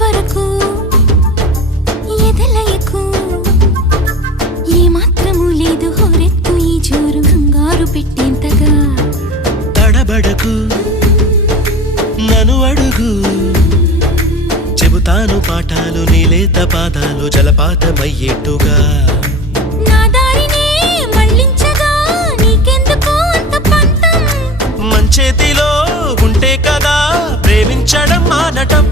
వరకు ఎదలయకు ఏ మాత్రము లేదు హోరెత్తు ఈ జోరు కంగారు పెట్టేంతగా తడబడకు నన్ను అడుగు చెబుతాను పాఠాలు నీలేత పాదాలు జలపాతమయ్యేట్టుగా నా దారినే మళ్ళించగా నీకెందుకు అంత పంతం మంచేతిలో ఉంటే కదా ప్రేమించడం మానటం